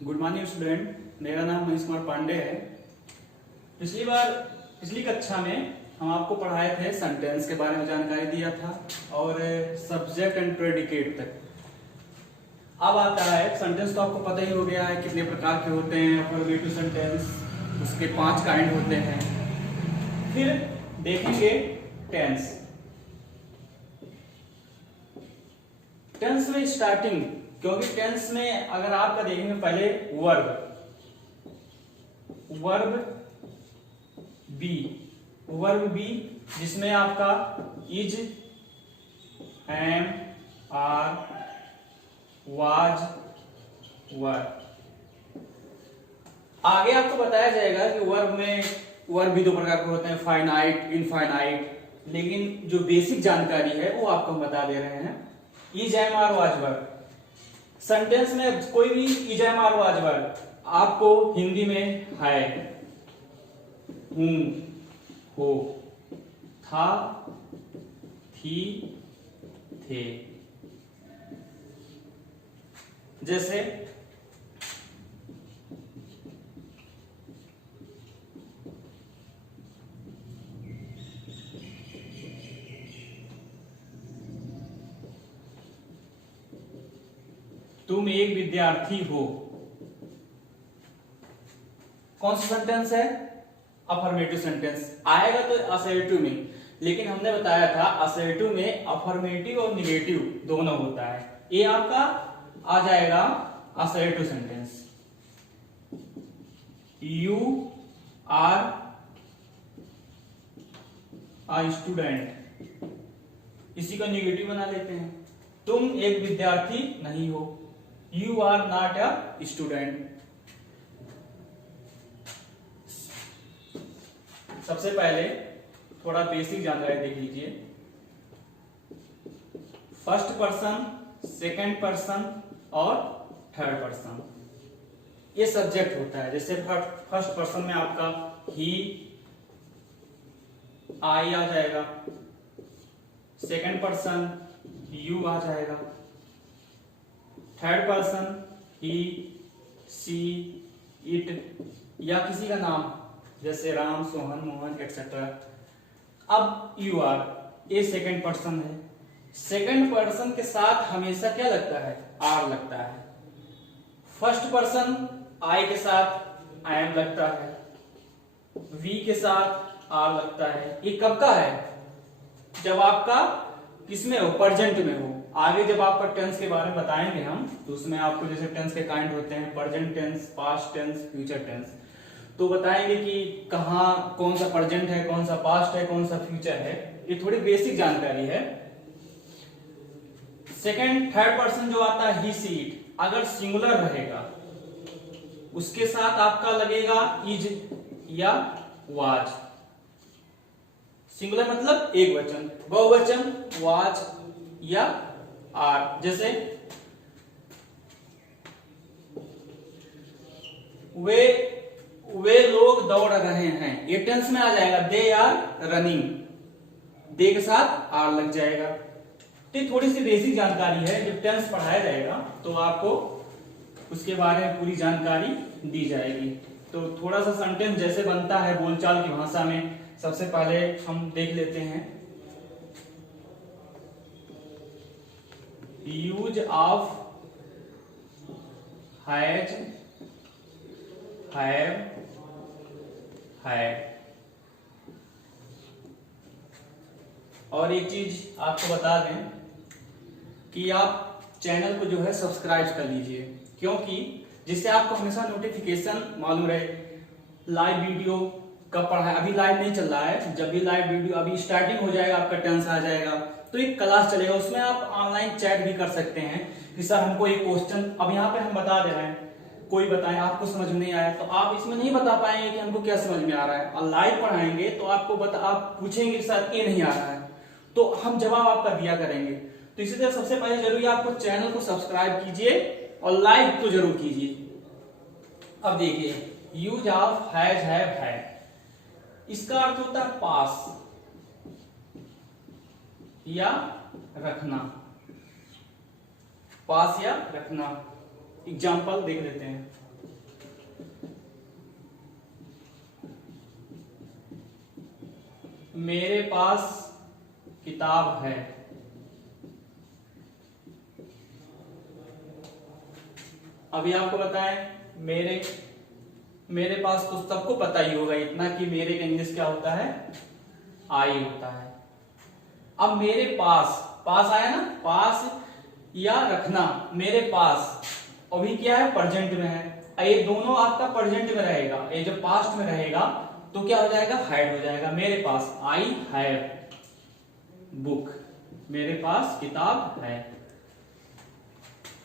Good morning student, मेरा नाम मनीष कुमार पांडे है। पिछली कक्षा में हम आपको पढ़ाए थे, सेंटेंस के बारे में जानकारी दिया था और सब्जेक्ट एंड प्रेडिकेट तक। अब आता है सेंटेंस, तो आपको पता ही हो गया है कितने प्रकार के होते हैं। अफर्मेटिव सेंटेंस, उसके 5 काइंड होते हैं। फिर देखेंगे टेंस। टेंस में स्टार्टिंग, क्योंकि टेंस में अगर आपका देखेंगे पहले वर्ब बी जिसमें आपका इज, एम, आर, वाज, वर। आगे आपको बताया जाएगा कि वर्ब भी 2 प्रकार के होते हैं, फाइनाइट, इनफाइनाइट। लेकिन जो बेसिक जानकारी है वो आपको हम बता दे रहे हैं। Is, am, are, was, were. Sentence में कोई भी is, am, are, was, were आपको हिंदी में है, हूं, हो, था, थी, थे। जैसे तुम एक विद्यार्थी हो। कौन सा सेंटेंस है? Affirmative sentence. आएगा तो असर्टिव में, लेकिन हमने बताया था असर्टिव में अफर्मेटिव और निगेटिव दोनों होता है। ये आपका आ जाएगा assertive sentence. You are a student, इसी को निगेटिव बना लेते हैं। तुम एक विद्यार्थी नहीं हो, you are not a student. सबसे पहले थोड़ा बेसिक जानकारी देख लीजिए। फर्स्ट पर्सन, सेकंड पर्सन और थर्ड पर्सन, ये सब्जेक्ट होता है। जैसे फर्स्ट पर्सन में आपका ही, आई आ जाएगा। सेकंड पर्सन यू आ जाएगा। Third person he, she, it या किसी का नाम जैसे राम, सोहन, मोहन एक्सेट्रा। अब यू आर, ये सेकंड पर्सन है। सेकंड पर्सन के साथ हमेशा क्या लगता है? आर लगता है। फर्स्ट पर्सन आई के साथ आई एम लगता है, वी के साथ आर लगता है। ये कब का है? जब आपका किसमें हो? प्रेजेंट में हो। आगे जब आपका टेंस के बारे में बताएंगे हम, तो उसमें आपको जैसे टेंस के काइंड होते हैं, present tense, past tense, future tense, तो बताएंगे कि कहाँ कौन सा प्रेजेंट है, कौन सा पास्ट है, कौन सा फ्यूचर है। ये थोड़ी बेसिक जानकारी है। सेकंड, थर्ड पर्सन जो आता है ही, सी, इट, अगर सिंगुलर रहेगा उसके साथ आपका लगेगा इज या वाज। सिंगुलर मतलब एक वचन, बहुवचन वाज या आर। जैसे वे लोग दौड़ रहे हैं, ये टेंस में आ जाएगा। दे आर रनिंग, दे के साथ आर लग जाएगा। तो थोड़ी सी बेसिक जानकारी है। जब टेंस पढ़ाया जाएगा तो आपको उसके बारे में पूरी जानकारी दी जाएगी। तो थोड़ा सा सेंटेंस जैसे बनता है बोलचाल की भाषा में, सबसे पहले हम देख लेते हैं। Use of has, have, had. और एक चीज आपको बता दें कि आप चैनल को जो है सब्सक्राइब कर लीजिए, क्योंकि जिससे आपको हमेशा नोटिफिकेशन मालूम रहे लाइव वीडियो कब पढ़ा है। अभी लाइव नहीं चल रहा है, जब भी लाइव वीडियो अभी स्टार्टिंग हो जाएगा, आपका टेंस आ जाएगा तो एक क्लास चलेगा, उसमें आप ऑनलाइन चैट भी कर सकते हैं कि सर हमको एक क्वेश्चन, अब यहाँ पे हम बता दे रहे हैं, कोई बताए आपको समझ में नहीं आया तो आप इसमें नहीं बता पाएंगे कि हमको क्या समझ में आ रहा है। और लाइव पढ़ाएंगे तो आपको आप पूछेंगे सर ये नहीं आ रहा है, तो हम जवाब आपका दिया करेंगे। तो इसलिए सबसे पहले जरूरी आपको चैनल को सब्सक्राइब कीजिए और लाइक तो जरूर कीजिए। अब देखिए, use of has, have, had, इसका अर्थ होता है पास या रखना, पास या रखना। एग्जाम्पल देख लेते हैं। मेरे पास किताब है। अभी आपको बताएं, मेरे पास तो सबको पता ही होगा इतना कि मेरे का इंग्लिश क्या होता है, आई होता है। अब मेरे पास आया ना, पास या रखना, मेरे पास अभी क्या है, प्रेजेंट में है। ये दोनों आपका प्रेजेंट में रहेगा, ये जब पास्ट में रहेगा तो क्या हो जाएगा, हैड हो जाएगा। मेरे पास, आई हैव बुक, मेरे पास किताब है।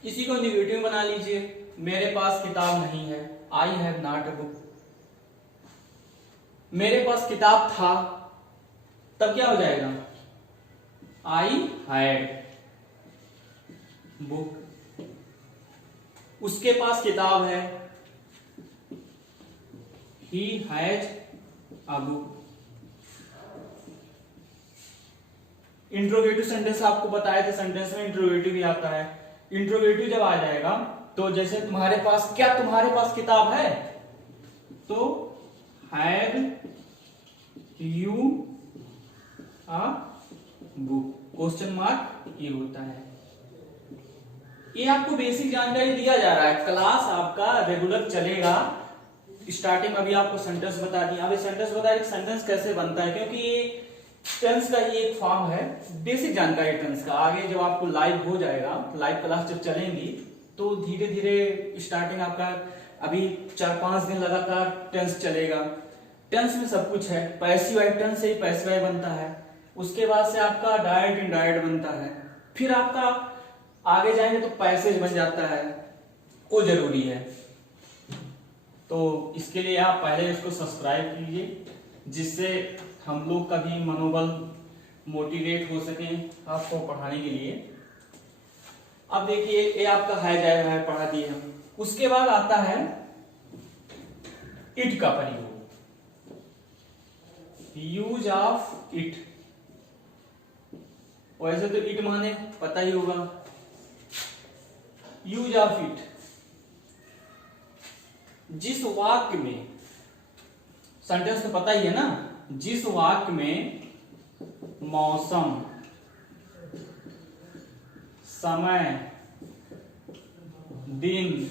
इसी को निगेटिव बना लीजिए, मेरे पास किताब नहीं है, I have not a book. मेरे पास किताब था, तब क्या हो जाएगा, आई हैड बुक। उसके पास किताब है, he has a book. Interrogative sentence आपको बताया था, सेंटेंस में इंट्रोगेटिव भी आता है। इंट्रोगेटिव जब आ जाएगा तो जैसे तुम्हारे पास किताब है, तो have you a book, question mark ये होता है। ये आपको बेसिक जानकारी दिया जा रहा है, क्लास आपका रेगुलर चलेगा। स्टार्टिंग अभी आपको सेंटेंस बता दिया, अभी सेंटेंस बताया कि सेंटेंस कैसे बनता है, क्योंकि ये टेंस का ही एक फॉर्म है, बेसिक जानकारी टेंस का। आगे जब आपको लाइव हो जाएगा, लाइव क्लास जब चलेंगी तो धीरे धीरे स्टार्टिंग आपका अभी 4-5 दिन लगातार टेंस चलेगा। टेंस में सब कुछ है, पैसिव टेंस से ही पैसिव बनता है, उसके बाद से आपका डायरेक्ट इनडायरेक्ट बनता है, फिर आपका आगे जाएंगे तो पैसेज बन जाता है, वो जरूरी है। तो इसके लिए आप पहले इसको सब्सक्राइब कीजिए, जिससे हम लोग का भी मनोबल मोटिवेट हो सके आपको पढ़ाने के लिए। अब देखिए, ये आपका है पढ़ा दिए हम। उसके बाद आता है इट का प्रयोग, यूज ऑफ इट। वैसे तो इट माने पता ही होगा, यूज ऑफ इट, जिस वाक्य में, सेंटेंस तो पता ही है ना, जिस वाक्य में मौसम, समय, दिन,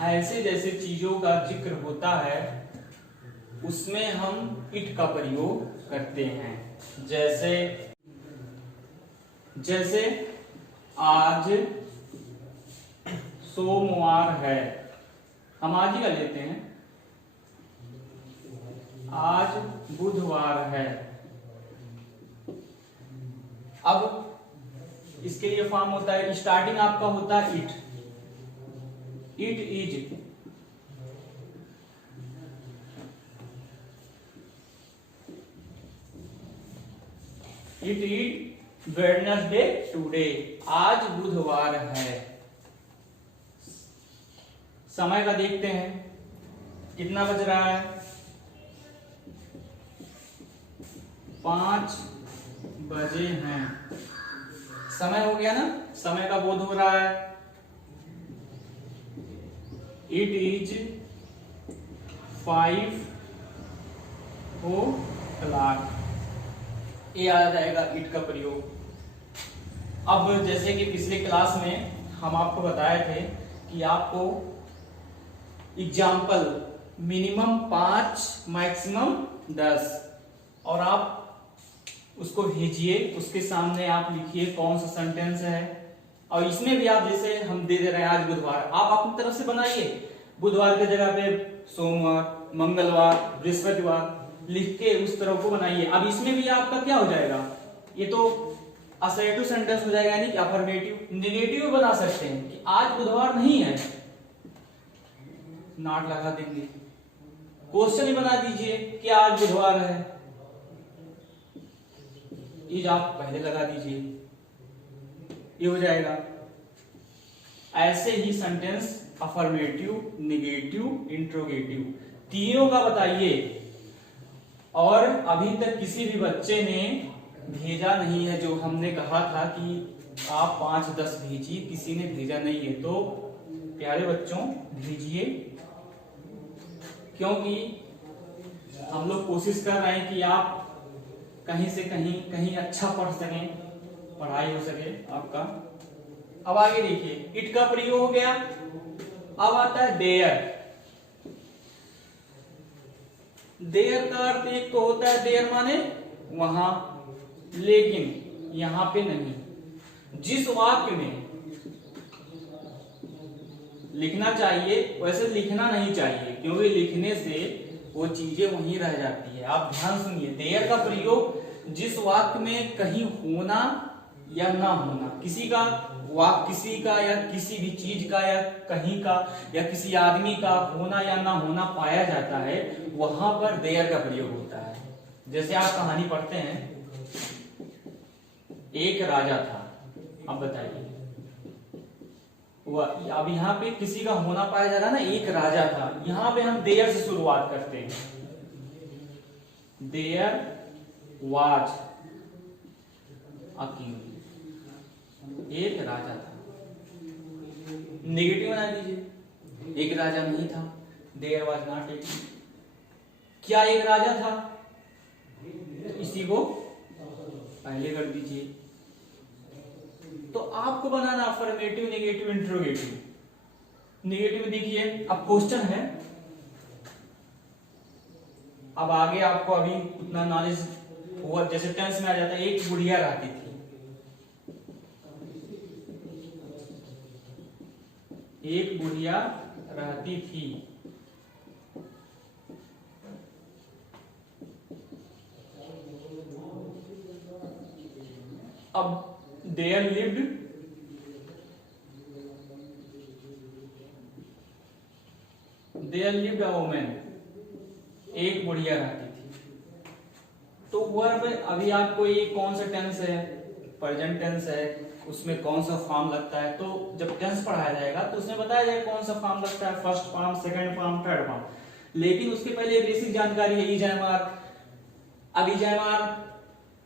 ऐसे जैसे चीजों का जिक्र होता है, उसमें हम इट का प्रयोग करते हैं। जैसे आज सोमवार है, हम आज ही का लेते हैं, आज बुधवार है। अब इसके लिए फॉर्म होता है, स्टार्टिंग आपका होता है it is, it is Wednesday today, आज बुधवार है। समय का देखते हैं कितना बज रहा है, 5 बजे हैं। समय हो गया ना, समय का बोध हो रहा है, इट इज 5 o'clock, ये आ जाएगा इट का प्रयोग। अब जैसे कि पिछले क्लास में हम आपको बताए थे कि आपको एग्जाम्पल मिनिमम 5 मैक्सिमम 10, और आप उसको भेजिए, उसके सामने आप लिखिए कौन सा सेंटेंस है। और इसमें भी आप, जैसे हम दे दे रहे हैं आज बुधवार, आप अपनी तरफ से बनाइए, बुधवार की जगह पे सोमवार, मंगलवार, बृहस्पतिवार लिख के उस तरह को बनाइए। अब इसमें भी आपका क्या हो जाएगा, ये तो असर्टिव सेंटेंस हो जाएगा, यानी कि अफर्मेटिव। नेगेटिव बना सकते हैं कि आज बुधवार नहीं है, नॉट लगा देंगे। क्वेश्चन ही बना दीजिए कि आज बुधवार है, इज आप पहले लगा दीजिए, ये हो जाएगा। ऐसे ही सेंटेंस अफर्मेटिव, नेगेटिव, इंट्रोगेटिव तीनों का बताइए। और अभी तक किसी भी बच्चे ने भेजा नहीं है, जो हमने कहा था कि आप 5-10 भेजिए, किसी ने भेजा नहीं है, तो प्यारे बच्चों भेजिए, क्योंकि हम लोग कोशिश कर रहे हैं कि आप कहीं से कहीं कहीं अच्छा पढ़ सकें, पढ़ाई हो सके आपका। अब आगे देखिए, इट का प्रयोग हो गया। अब आता है देयर। देयर का अर्थ एक तो होता है, देयर माने वहां, लेकिन यहां पे नहीं। जिस वाक्य में लिखना चाहिए वैसे लिखना नहीं चाहिए, क्योंकि लिखने से वो चीजें वहीं रह जाती है। आप ध्यान सुनिए, देयर का प्रयोग जिस वाक्य में कहीं होना या ना होना, किसी का वाक्य, किसी का या किसी भी चीज का या कहीं का या किसी आदमी का होना या ना होना पाया जाता है, वहां पर देयर का प्रयोग होता है। जैसे आप कहानी पढ़ते हैं, एक राजा था। अब बताइए, अब यहाँ पे किसी का होना पाया जा रहा है ना, एक राजा था। यहां पे हम देयर से शुरुआत करते हैं। देयर वाज अ किंग, एक राजा था। नेगेटिव बना दीजिए, एक राजा नहीं था। There was not a king. क्या एक राजा था? इसी को पहले कर दीजिए। तो आपको बनाना अफर्मेटिव, नेगेटिव, इंट्रोगेटिव। नेगेटिव देखिए, अब क्वेश्चन है। अब आगे आपको अभी उतना नॉलेज हुआ, जैसे टेंस में आ जाता है, एक बुढ़िया रहती थी। एक बुढ़िया रहती थी। अब there lived, there lived a woman, एक बुढ़िया रहती थी। तो वर्ब अभी आपको ये कौन सा टेंस है, प्रेजेंट टेंस है, उसमें कौन सा फॉर्म लगता है। तो जब टेंस पढ़ाया जाएगा तो उसमें बताया जाएगा कौन सा फॉर्म लगता है, first form, second form, third form. लेकिन उसके पहले बेसिक जानकारी है, इज एम आर। अब इज एम आर,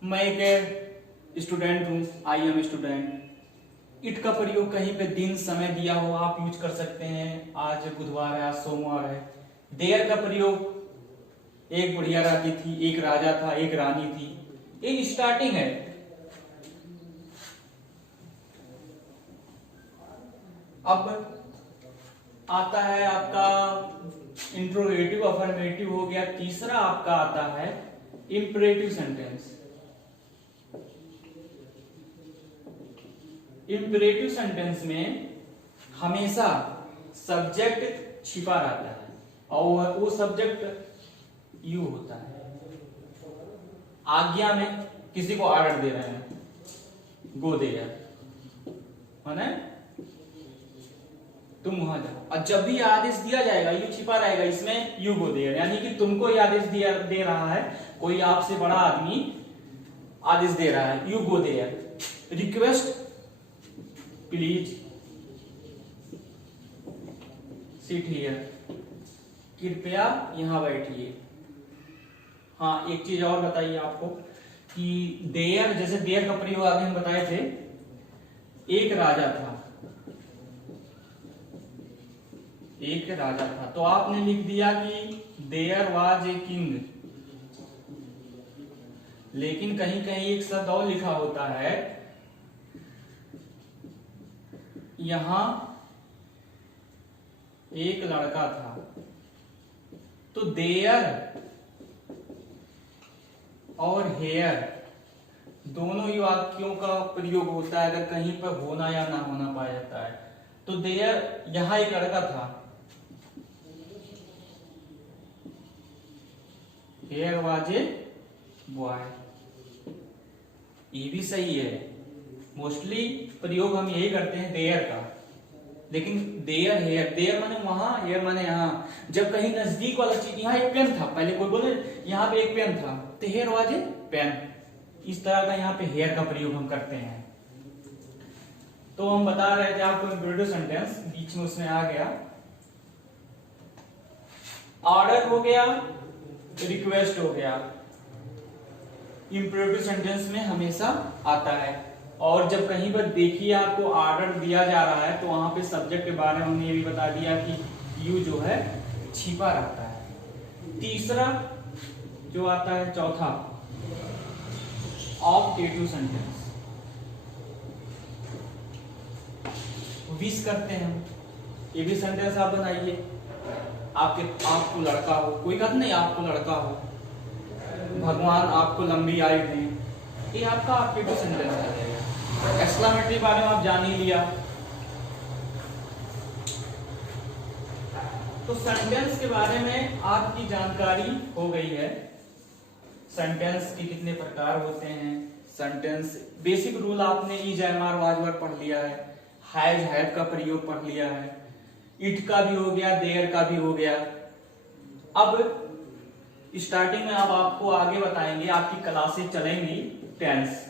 मैं एक स्टूडेंट हूं, आई एम स्टूडेंट। इट का प्रयोग कहीं पे दिन समय दिया हो आप यूज कर सकते हैं, आज बुधवार है, आज सोमवार है। देयर का प्रयोग एक बुढ़िया रहती थी, एक राजा था, एक रानी थी, ये स्टार्टिंग है। अब आता है आपका इंट्रोगेटिव, अफर्मेटिव हो गया। तीसरा आपका आता है इंपरेटिव सेंटेंस। इंपरेटिव सेंटेंस में हमेशा सब्जेक्ट छिपा रहता है और वो सब्जेक्ट यू होता है। आज्ञा में किसी को ऑर्डर दे रहे हैं, गो देयर, माने तुम वहां जाओ। और जब भी आदेश दिया जाएगा यू छिपा रहेगा इसमें, यू गो देयर, यानी कि तुमको ये आदेश दे रहा है, कोई आपसे बड़ा आदमी आदेश दे रहा है, you go there. Request, please sit here, कृपया यहां बैठिए। हाँ, एक चीज और बताइए आपको कि देयर, जैसे देयर का प्रयोग आगे हम बताए थे, एक राजा था, एक राजा था, तो आपने लिख दिया कि देयर वाज ए किंग। लेकिन कहीं कहीं एक शब्द और लिखा होता है, यहां एक लड़का था। तो देयर और हेयर दोनों ही वाक्यों का प्रयोग होता है अगर कहीं पर होना या ना होना पाया जाता है। तो देयर, यहां एक लड़का था, हेयर वाज ए बॉय, ये भी सही है। मोस्टली प्रयोग हम यही करते हैं देयर का, लेकिन देयर हेयर, देयर माने वहां, हेयर माने यहाँ। जब कहीं नजदीक वाला चीज, यहाँ एक पेन था, पहले कोई बोले यहाँ पे एक पेन था, तो हेयर वाज ए पेन, इस तरह का यहाँ पे हेयर का प्रयोग हम करते हैं। तो हम बता रहे थे आपको इंपरेटिव सेंटेंस, बीच में उसमें आ गया, ऑर्डर हो गया, रिक्वेस्ट हो गया, इंपरेटिव सेंटेंस में हमेशा आता है। और जब कहीं पर देखिए आपको ऑर्डर दिया जा रहा है तो वहां पे सब्जेक्ट के बारे में हमने ये भी बता दिया कि यू जो है छिपा रहता है। तीसरा जो आता है चौथा, ऑप्टेटिव सेंटेंस। विश करते हैं हम, ये भी सेंटेंस आप बनाइए। आपको लड़का हो, कोई कहता नहीं आपको लड़का हो, भगवान आपको लंबी आयु दें, ये आपका ऑप्टेटिव सेंटेंस है। एक्सक्लेमेटरी बारे में आप जान ही लिया। तो सेंटेंस के बारे में आपकी जानकारी हो गई है। सेंटेंस के कितने प्रकार होते हैं, सेंटेंस बेसिक रूल आपने is am are was were पढ़ लिया है, हैज हैव का प्रयोग पढ़ लिया है, इट का भी हो गया, देयर का भी हो गया। अब स्टार्टिंग में अब आपको आगे बताएंगे, आपकी क्लासेस चलेंगी टेंस।